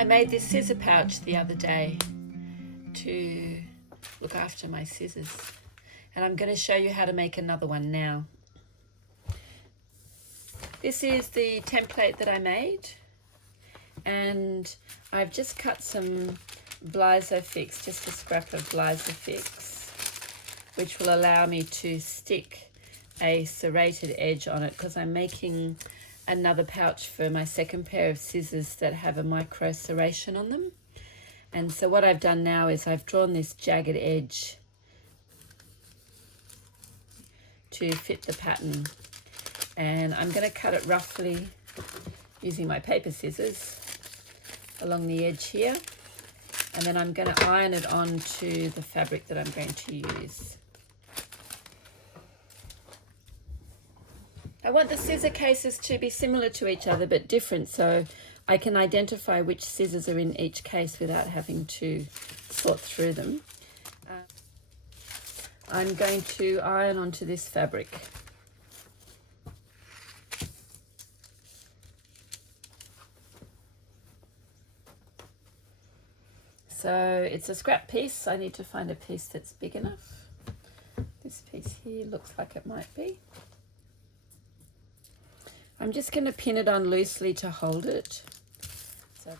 I made this scissor pouch the other day to look after my scissors, and I'm going to show you how to make another one now. This is the template that I made, and I've just cut some Vliesofix, just a scrap of Vliesofix, which will allow me to stick a serrated edge on it, because I'm making another pouch for my second pair of scissors that have a micro serration on them. And so what I've done now is I've drawn this jagged edge to fit the pattern, and I'm going to cut it roughly using my paper scissors along the edge here, and then I'm going to iron it onto the fabric that I'm going to use. I want the scissor cases to be similar to each other but different, so I can identify which scissors are in each case without having to sort through them. I'm going to iron onto this fabric. So it's a scrap piece. I need to find a piece that's big enough. This piece here looks like it might be. I'm just going to pin it on loosely to hold it. So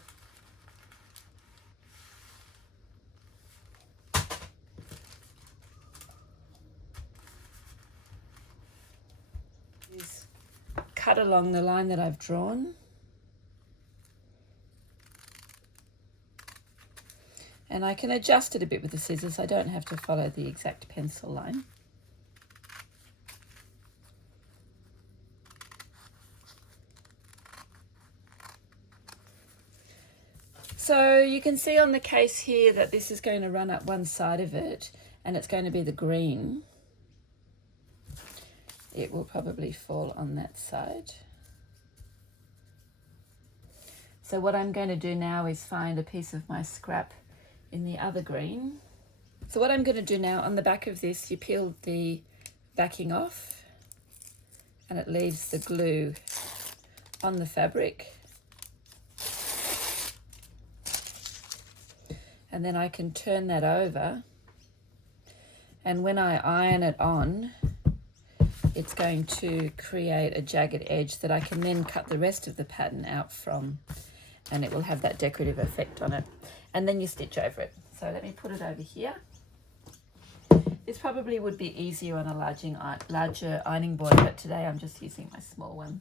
cut along the line that I've drawn. And I can adjust it a bit with the scissors. I don't have to follow the exact pencil line. So you can see on the case here that this is going to run up one side of it, and it's going to be the green. It will probably fall on that side. So what I'm going to do now is find a piece of my scrap in the other green. So what I'm going to do now, on the back of this, you peel the backing off and it leaves the glue on the fabric. And then I can turn that over, and when I iron it on, it's going to create a jagged edge that I can then cut the rest of the pattern out from, and it will have that decorative effect on it. And then you stitch over it. So let me put it over here. This probably would be easier on a larger ironing board, but today I'm just using my small one.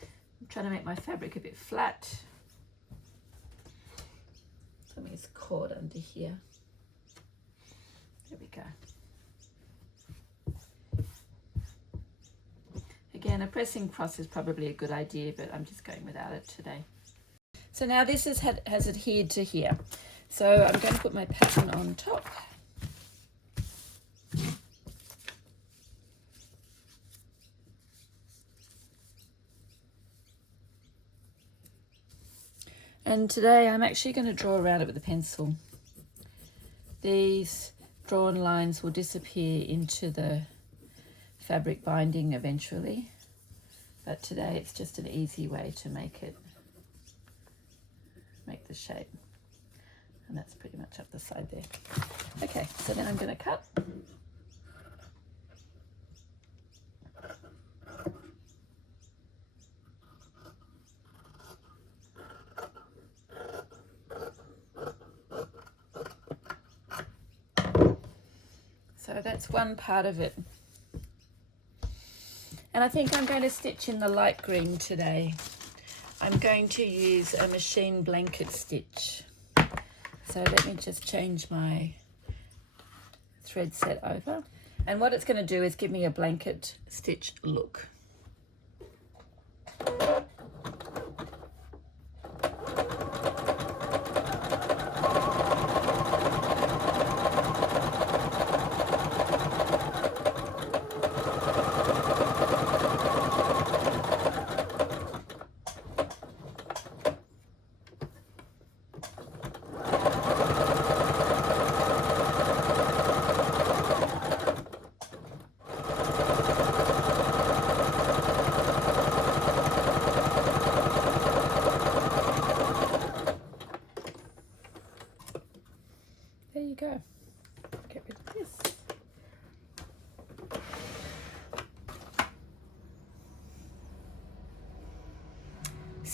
I'm trying to make my fabric a bit flat. Something is caught under here. There we go. Again, a pressing cross is probably a good idea, but I'm just going without it today. So now this has adhered to here. So I'm going to put my pattern on top. And today I'm actually going to draw around it with a pencil. These drawn lines will disappear into the fabric binding eventually, but today it's just an easy way to make the shape. And that's pretty much up the side there. Okay, so then I'm going to cut. So that's one part of it. And I think I'm going to stitch in the light green today. I'm going to use a machine blanket stitch. So let me just change my thread set over. And what it's going to do is give me a blanket stitch look.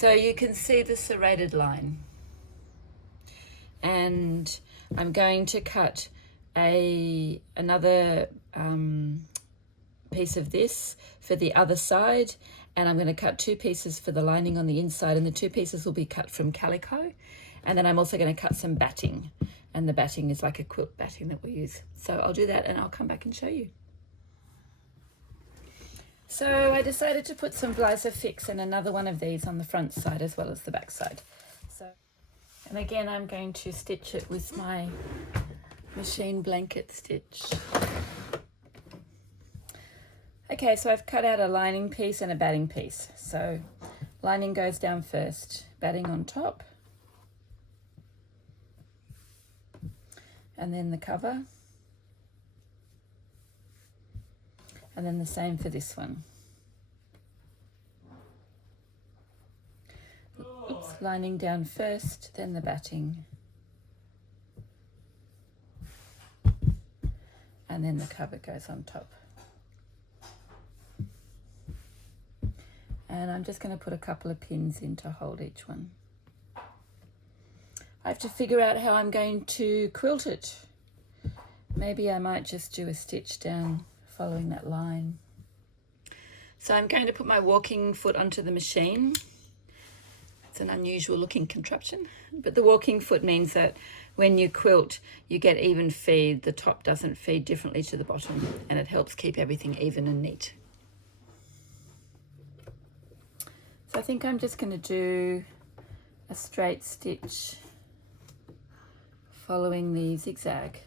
So you can see the serrated line, and I'm going to cut another piece of this for the other side, and I'm going to cut 2 pieces for the lining on the inside, and the 2 pieces will be cut from calico. And then I'm also going to cut some batting, and the batting is like a quilt batting that we use. So I'll do that and I'll come back and show you. So I decided to put some Vliesofix and another one of these on the front side as well as the back side. And again, I'm going to stitch it with my machine blanket stitch. Okay, so I've cut out a lining piece and a batting piece. So lining goes down first, batting on top, and then the cover, and then the same for this one. Oops, lining down first, then the batting, and then the cover goes on top. And I'm just going to put a couple of pins in to hold each one. I have to figure out how I'm going to quilt it. Maybe I might just do a stitch down following that line. So I'm going to put my walking foot onto the machine. It's an unusual looking contraption, but the walking foot means that when you quilt, you get even feed. The top doesn't feed differently to the bottom, and it helps keep everything even and neat. So I think I'm just going to do a straight stitch following the zigzag.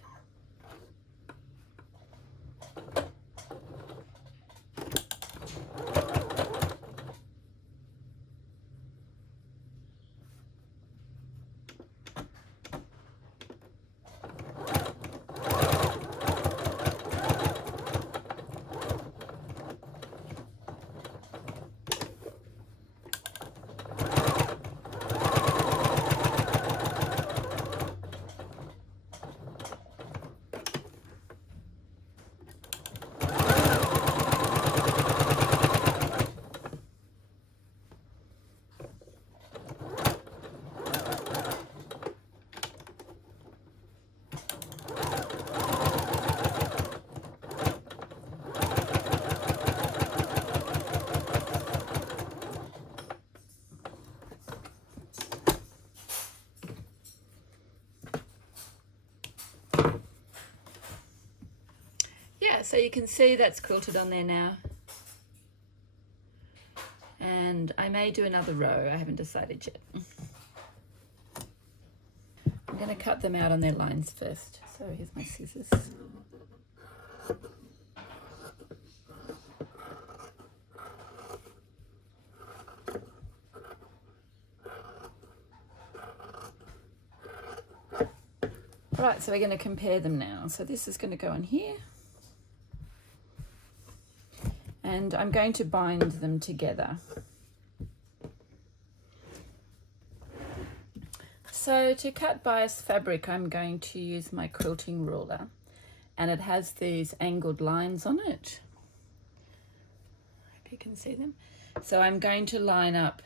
So you can see that's quilted on there now, and I may do another row. I haven't decided yet. I'm going to cut them out on their lines first. So here's my scissors. Right, so we're going to compare them now. So this is going to go on here. And I'm going to bind them together. So to cut bias fabric, I'm going to use my quilting ruler, and it has these angled lines on it. I hope you can see them. So I'm going to line up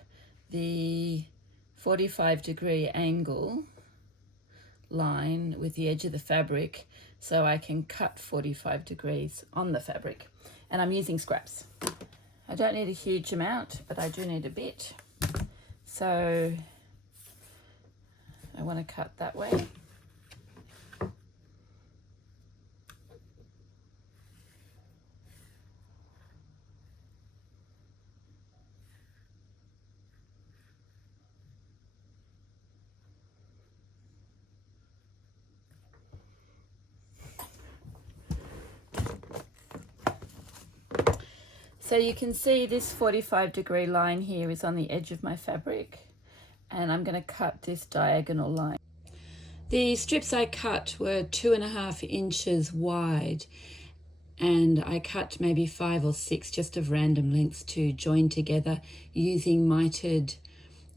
the 45-degree angle line with the edge of the fabric so I can cut 45 degrees on the fabric. And I'm using scraps. I don't need a huge amount, but I do need a bit. So I want to cut that way. So you can see this 45-degree line here is on the edge of my fabric, and I'm going to cut this diagonal line. The strips I cut were 2.5 inches wide, and I cut maybe 5 or 6 just of random lengths to join together using mitered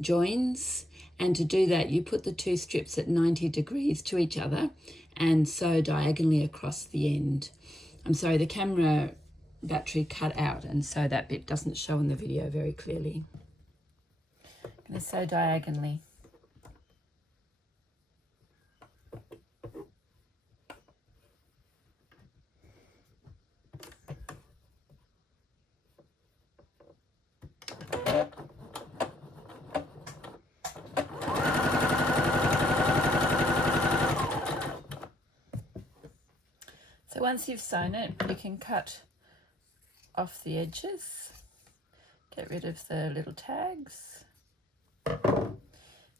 joins. And to do that, you put the 2 strips at 90 degrees to each other and sew diagonally across the end. I'm sorry, the camera battery cut out, and so that bit doesn't show in the video very clearly. I'm They're so diagonally. So once you've sewn it, you can cut off the edges, get rid of the little tags.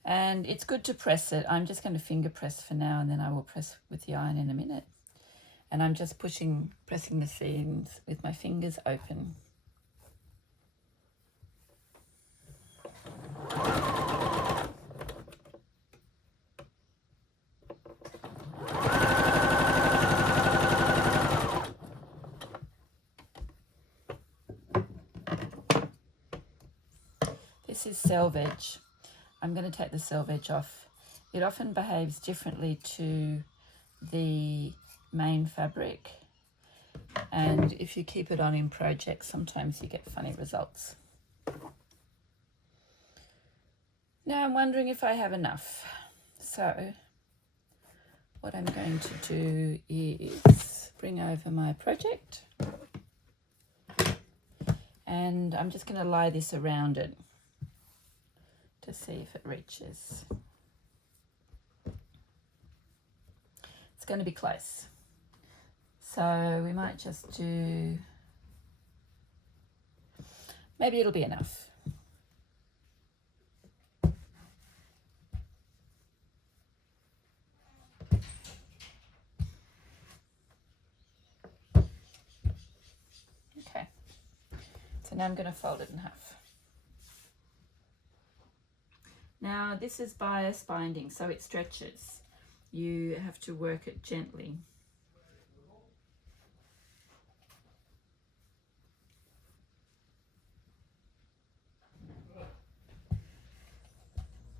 And it's good to press it. I'm just going to finger press for now, and then I will press with the iron in a minute. And I'm just pressing the seams with my fingers open. This is selvage. I'm going to take the selvage off. It often behaves differently to the main fabric, and if you keep it on in projects, sometimes you get funny results. Now I'm wondering if I have enough. So what I'm going to do is bring over my project, and I'm just going to lie this around it to see if it reaches. It's going to be close, so we might just do, maybe it'll be enough. Okay, so now I'm going to fold it in half. Now this is bias binding, so it stretches. You have to work it gently.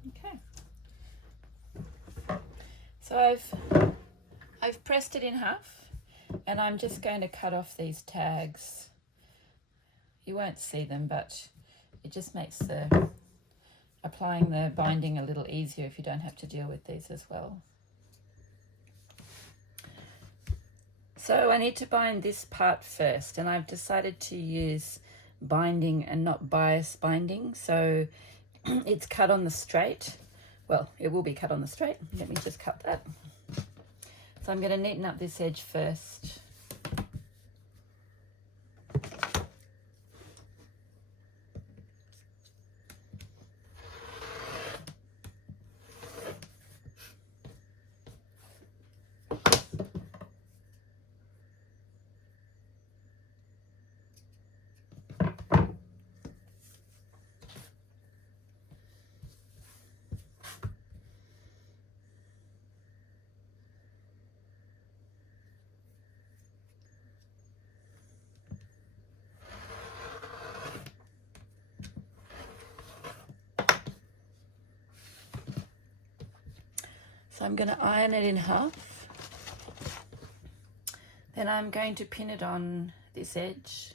Okay. So I've pressed it in half, and I'm just going to cut off these tags. You won't see them, but it just makes applying the binding a little easier if you don't have to deal with these as well. So I need to bind this part first, and I've decided to use binding and not bias binding. So it's cut on the straight. Well, it will be cut on the straight. Let me just cut that. So I'm going to neaten up this edge first. So I'm going to iron it in half. Then I'm going to pin it on this edge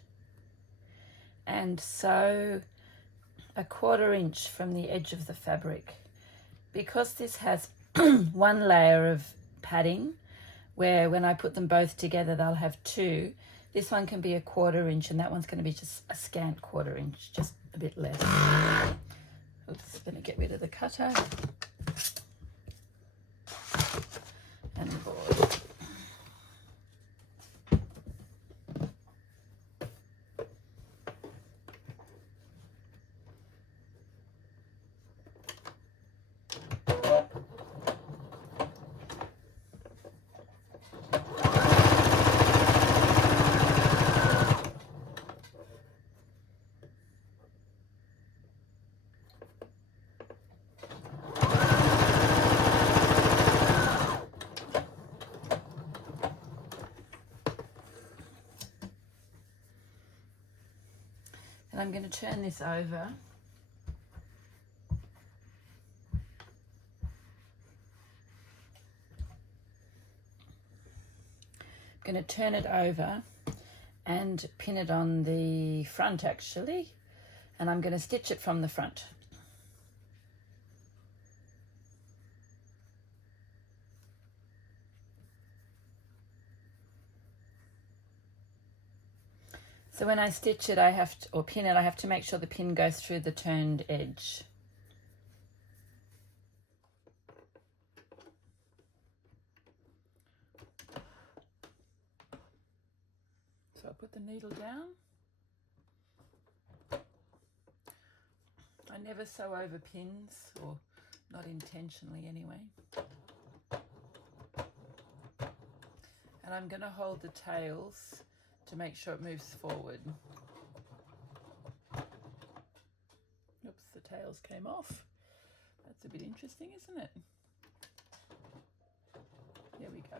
and sew a 1/4 inch from the edge of the fabric. Because this has one layer of padding, where when I put them both together they'll have two, this one can be a 1/4 inch and that one's going to be just a scant 1/4 inch, just a bit less. Oops, going to get rid of the cutter and the board. And I'm going to turn this over. I'm going to turn it over and pin it on the front actually, and I'm going to stitch it from the front. So when I stitch it, I have to, or pin it, I have to make sure the pin goes through the turned edge. So I'll put the needle down. I never sew over pins, or not intentionally anyway. And I'm going to hold the tails to make sure it moves forward. Oops, the tails came off. That's a bit interesting, isn't it? There we go.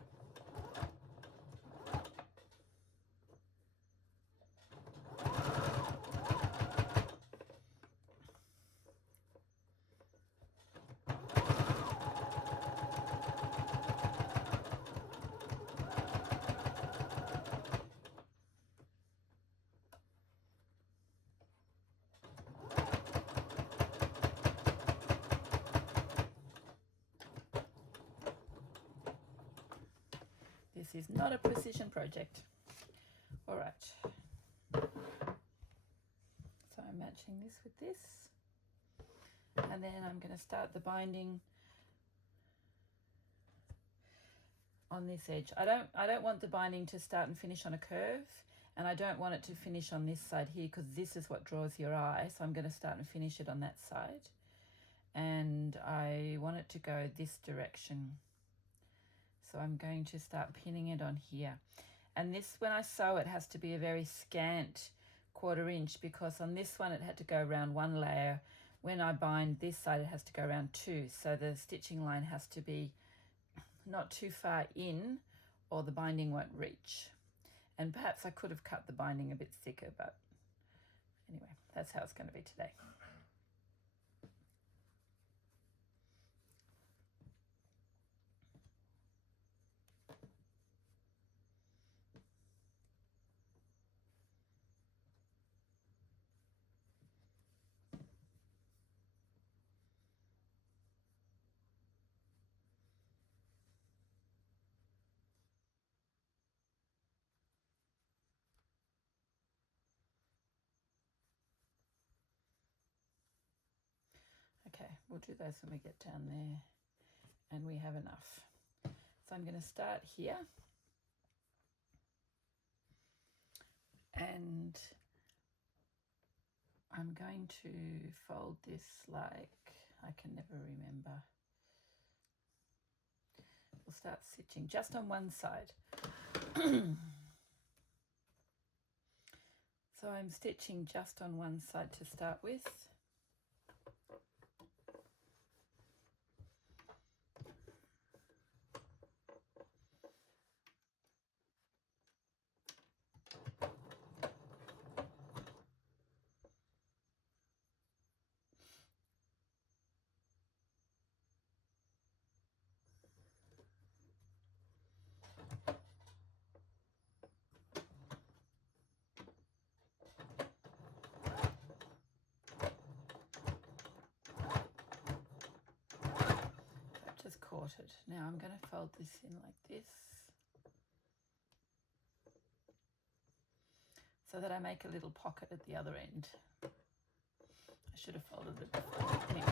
This is not a precision project. All right. So I'm matching this with this. And then I'm going to start the binding on this edge. I don't want the binding to start and finish on a curve, and I don't want it to finish on this side here, because this is what draws your eye. So I'm going to start and finish it on that side. And I want it to go this direction. So I'm going to start pinning it on here. And this, when I sew, it has to be a very scant 1/4 inch, because on this one it had to go around 1 layer. When I bind this side, it has to go around 2. So the stitching line has to be not too far in, or the binding won't reach. And perhaps I could have cut the binding a bit thicker, but anyway, that's how it's going to be today. Okay, we'll do those when we get down there and we have enough. So I'm going to start here, and I'm going to fold this like, I can never remember. We'll start stitching just on one side. So I'm stitching just on one side to start with. Just caught it. Now I'm going to fold this in like this, so that I make a little pocket at the other end. I should have folded it before. Anyway.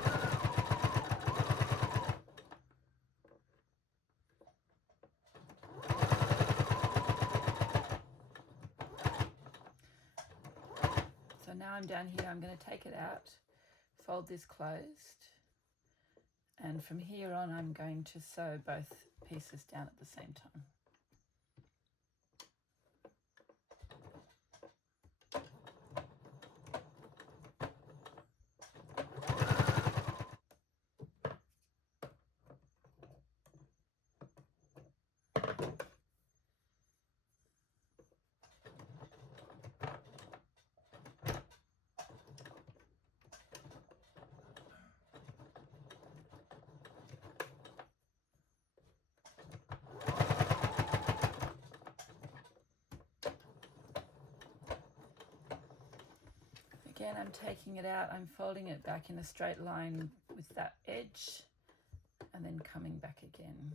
So now I'm down here, I'm going to take it out, fold this closed, and from here on I'm going to sew both pieces down at the same time. Again, I'm taking it out, I'm folding it back in a straight line with that edge, and then coming back again.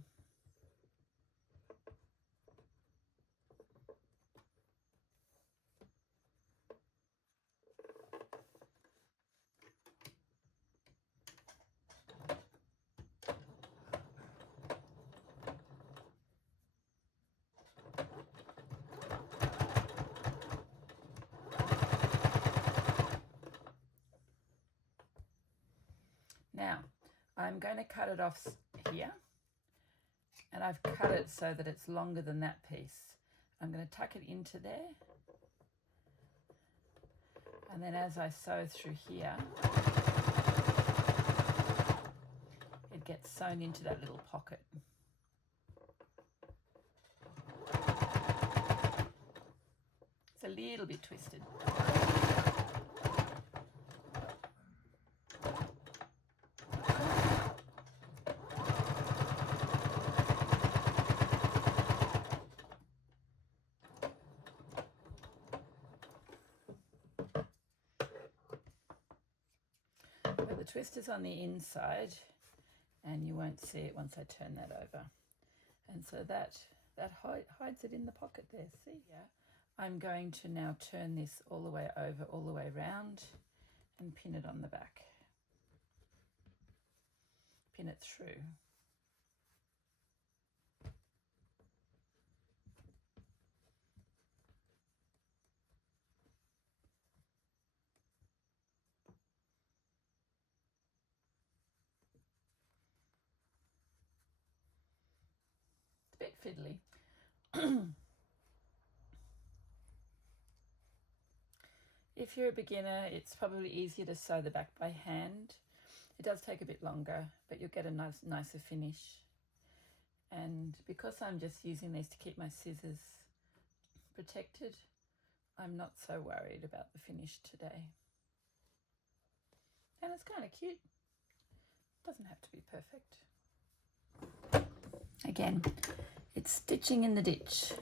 I'm going to cut it off here, and I've cut it so that it's longer than that piece. I'm going to tuck it into there, and then as I sew through here, it gets sewn into that little pocket. It's a little bit twisted. The twist is on the inside, and you won't see it once I turn that over. And so that hides it in the pocket there, see? Yeah. I'm going to now turn this all the way over, all the way around, and pin it on the back. Pin it through. It's a bit fiddly. If you're a beginner, it's probably easier to sew the back by hand. It does take a bit longer, but you'll get a nicer finish. And because I'm just using these to keep my scissors protected, I'm not so worried about the finish today. And it's kind of cute. Doesn't have to be perfect. Again, it's stitching in the ditch.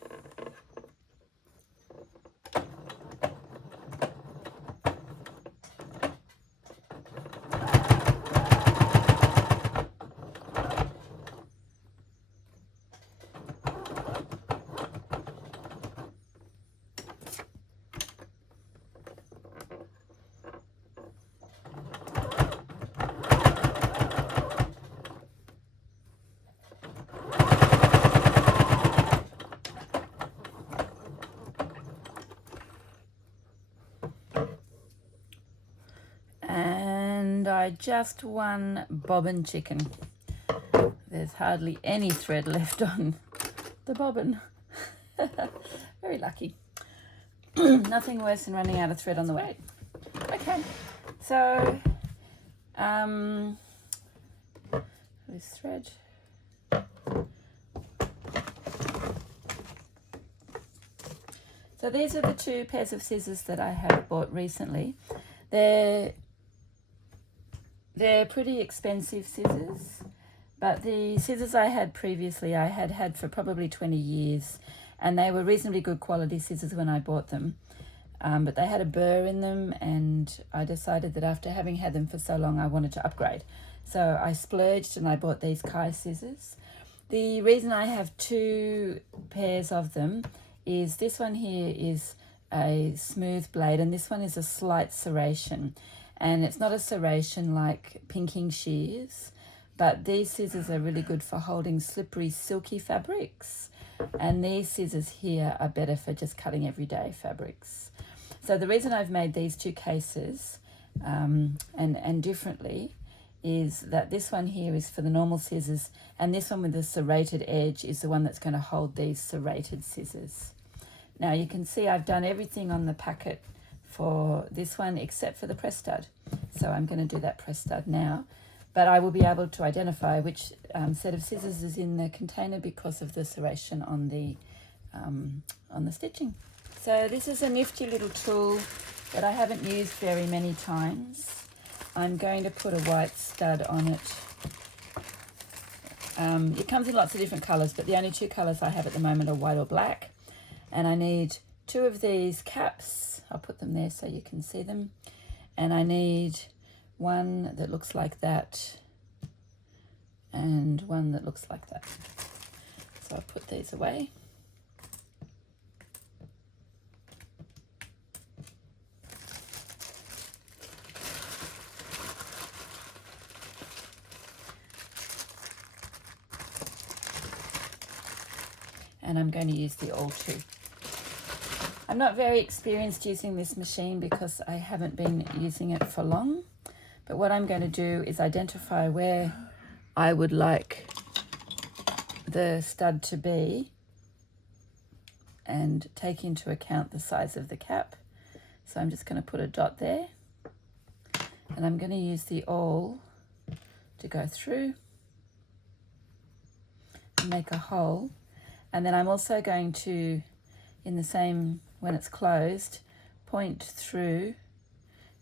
I just won bobbin chicken. There's hardly any thread left on the bobbin. Very lucky. Nothing worse than running out of thread on the way. Okay, so loose thread. So these are the two pairs of scissors that I have bought recently. They're pretty expensive scissors, but the scissors I had previously I had for probably 20 years, and they were reasonably good quality scissors when I bought them, but they had a burr in them, and I decided that after having had them for so long I wanted to upgrade. So I splurged and I bought these Kai scissors. The reason I have two pairs of them is this one here is a smooth blade, and this one is a slight serration. And it's not a serration like pinking shears, but these scissors are really good for holding slippery, silky fabrics. And these scissors here are better for just cutting everyday fabrics. So the reason I've made these two cases and differently is that this one here is for the normal scissors, and this one with the serrated edge is the one that's going to hold these serrated scissors. Now you can see I've done everything on the packet for this one except for the press stud. So I'm going to do that press stud now, but I will be able to identify which set of scissors is in the container because of the serration on the stitching. So this is a nifty little tool that I haven't used very many times. I'm going to put a white stud on it. It comes in lots of different colours, but the only two colours I have at the moment are white or black. And I need two of these caps. I'll put them there so you can see them. And I need one that looks like that and one that looks like that. So I'll put these away. And I'm going to use the all two. I'm not very experienced using this machine because I haven't been using it for long, but what I'm going to do is identify where I would like the stud to be, and take into account the size of the cap. So I'm just going to put a dot there, and I'm going to use the awl to go through and make a hole. And then I'm also going to, in the same, when it's closed, point through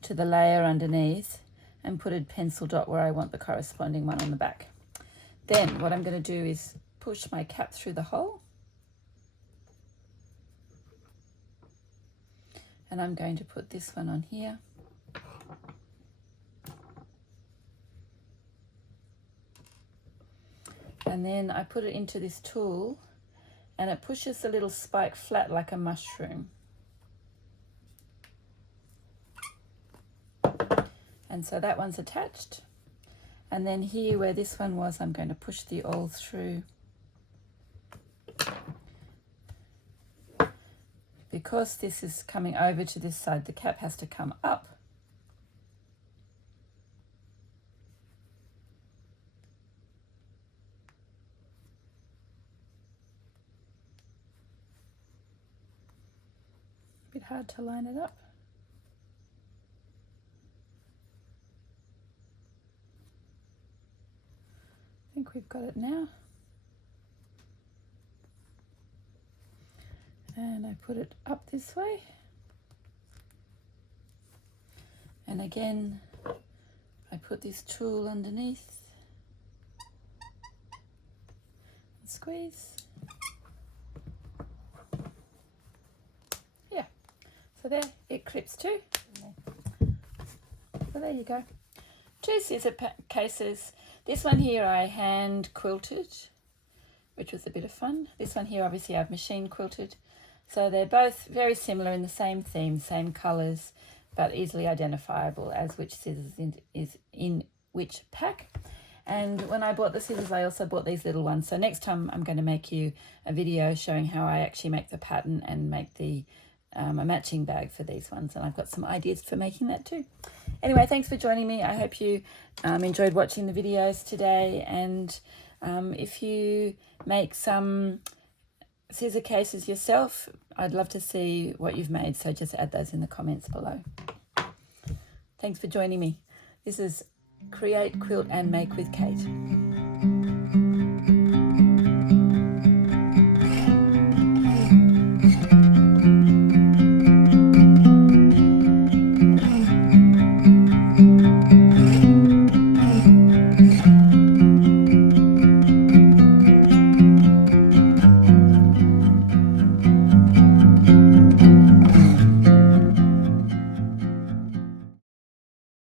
to the layer underneath and put a pencil dot where I want the corresponding one on the back. Then what I'm going to do is push my cap through the hole, and I'm going to put this one on here. And then I put it into this tool, and it pushes the little spike flat like a mushroom. And so that one's attached. And then here where this one was, I'm going to push the awl through. Because this is coming over to this side, the cap has to come up. A bit hard to line it up. I think we've got it now. And I put it up this way. And again, I put this tool underneath. And squeeze. Yeah, so there, it clips too. So there you go. 2 scissor cases. This one here I hand quilted, which was a bit of fun. This one here obviously I've machine quilted. So they're both very similar in the same theme, same colours, but easily identifiable as which scissors is in which pack. And when I bought the scissors, I also bought these little ones. So next time I'm going to make you a video showing how I actually make the pattern and make the a matching bag for these ones. And I've got some ideas for making that too. Anyway, thanks for joining me. I hope you enjoyed watching the videos today. And if you make some scissor cases yourself, I'd love to see what you've made, so just add those in the comments below. Thanks for joining me. This is Create, Quilt and Make with Kate.